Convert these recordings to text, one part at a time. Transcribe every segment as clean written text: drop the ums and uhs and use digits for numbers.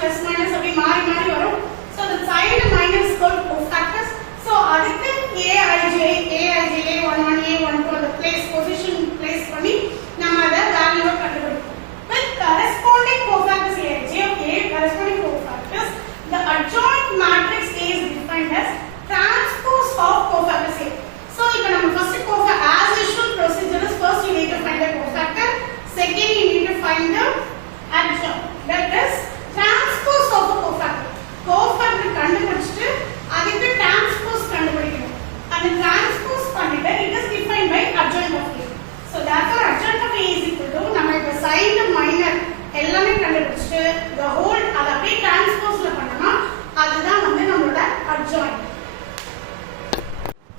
plus minus அப்படி மாறி மாறி வரும். So the sign minus called cofactors. So அதுக்கு aij a11 a12 அந்த place position place பண்ணி நம்ம அத வேல்யூ கண்டுபிடிப்போம். With corresponding cofactors aij corresponding cofactors, the adjoint matrix A is defined as transpose of cofactors A. So இப்போ நம்ம first cofactor as usual procedure is first you need to find the cofactor, second you need to find the adjoint, that is transpose of a cofactor. Cofactor கண்டுபிடிச்சிட்டு அதுக்கு transpose கண்டுபிடிக்கணும். அந்த transpose பண்ணிட்டு it is defined by adjoint of A. So therefore adjoint of A is equal to நம்ம இப்ப sin minor எல்லாமே கண்டுபிடிச்சிட்டு the whole அத அப்படியே transpose பண்ணோம்னா அதுதான் வந்து நம்மளோட adjoint.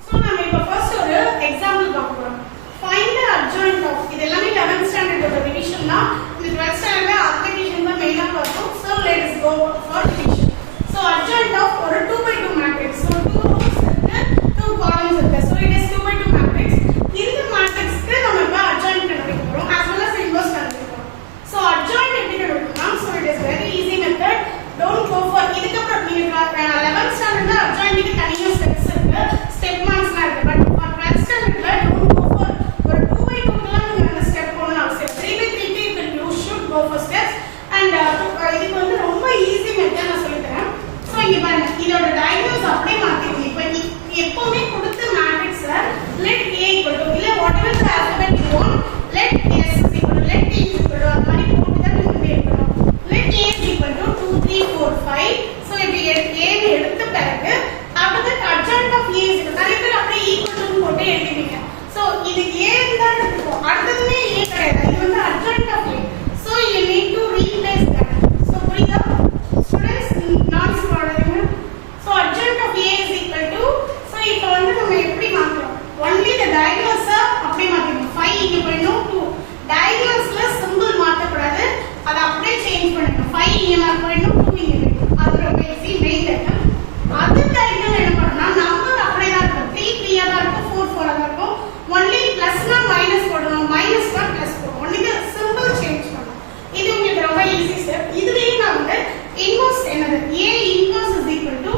So நம்ம இப்ப first ஒரு example பார்க்க போறோம். Find the adjoint of இது எல்லாமே 11th standard ஓட revision தான். இந்த 12th standard application தான் மெயினா பார்ப்போம். So let us go for revision. So adjoint of ஒரு 2/2 matrix. So 2 rows இருக்கு, 2 columns இருக்கு. So it is 2/2 matrix. இந்த matrixக்கு நம்ம இப்ப adjoint கண்டுபிடிக்க போறோம் as well as inverse கண்டுபிடிக்க போறோம். So adjoint எப்படி கண்டுபிடிக்கலாம்? So it is very easy method. Don't go for இதுக்கு அப்புறம் நீங்க 11th standardல adjoint க்கு தனியா steps இருக்கு. Step marksலாம் இருக்கு. But for 12th standardல don't go for ஒரு 2/2 க்குலாம் நீங்க அந்த step போடணும் அவசியம். 3/3 க்கு you should go for steps. And இதுக்கு வந்து ரொம்ப ஈஸி மெத்தட் நான் சொல்லி தரேன். சோ இங்க பாருங்க இதோட டயகனல்ஸ் அப்படியே மாத்திடுங்க. இப்போ எப்பவுமே கொடுத்த மேட்ரிக்ஸ்ல let a equal to இல்ல whatever the alphabet you want, let s is equal to let t is equal to அந்த மாதிரி போட்டு தான் நீங்க எழுதணும். let a is equal to 2 3 4 5. So இப்படி a ன்னு எடுத்த பிறகு after that adjoint of a is equal நிறைய பேர் அப்படியே equal to போட்டு எழுதிடுவீங்க. சோ இது a தான் இருக்கும். அடுத்ததுமே a கிடையாது. இது வந்து adjoint of a. So you need to replace that. So புரியுதா students? நான் சொல்றேன். So adjoint of a is equal to, so இப்போ வந்து நம்ம எப்படி மாத்துறோம்? Only the diagonals அப்படியே மாத்திடணும். 5 இங்க போயிடும், 2 diagonalsல symbol மாத்த கூடாது. அத அப்படியே சேஞ்ச் பண்ணிடணும். 5 இங்க போயிடும், 2 இங்க போயிடும். அது ரொம்ப ஈஸி மெயின் லைன். அது diagonal என்ன பண்ணனும்னா நம்பர் அப்படியே தான் இருக்கும். 3 3 ஆ தான் இருக்கும், 4 4 ஆ தான் இருக்கும். only plusனா minus போடணும், minusனா plus போடணும். only the symbol change பண்ணனும். இது உங்களுக்கு ரொம்ப ஈஸி ஸ்டெப். இதுலயே நான் வந்து இன்வெர்ஸ் என்னது a inverse is equal to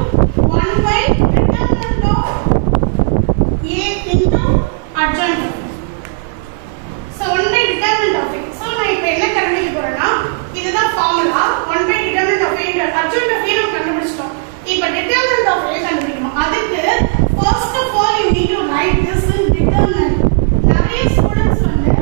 1 by determinant of a into adjoint of it. So 1 by determinant of it. So நான் இப்போ என்ன கண்டுபிடிக்க போறேன்னா இதுதான் formula. 1 by determinant of a into adjoint of a நம்ம கண்டுபிடிச்சிட்டோம். இப்போ determinant of a கண்டுபிடிக்கணும். அதுக்கு first of all you need to write this in determinant. நிறைய ஸ்டூடண்ட்ஸ் வந்து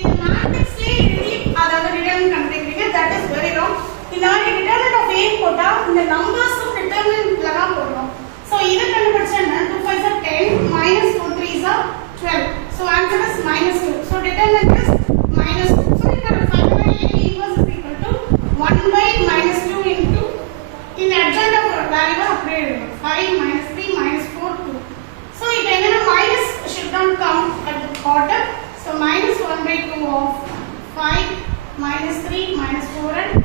இது மேட்ரிக்ஸ்லயே எழுதி அதாவது determinant கண்டுபிடிக்கிறீங்க. that is very wrong. இந்த மாதிரி determinant of a போட்டா இந்த நம்பர்ஸும் determinantல தான் போடணும். So இத கண்டுபிடிச்சேன்னா 2 5 are 10 minus 4 3 are 12. So answer is minus 2. So determinant is minus 2. So you can find that a inverse is equal to 1 by minus 2 into in adjoint of value அப்படியே எழுதணும். 5 minus 3 minus 4 2. So இப்போ என்னன்னா minus should not come at the bottom. So minus 1 by 2 of 5 minus 3 minus 4 and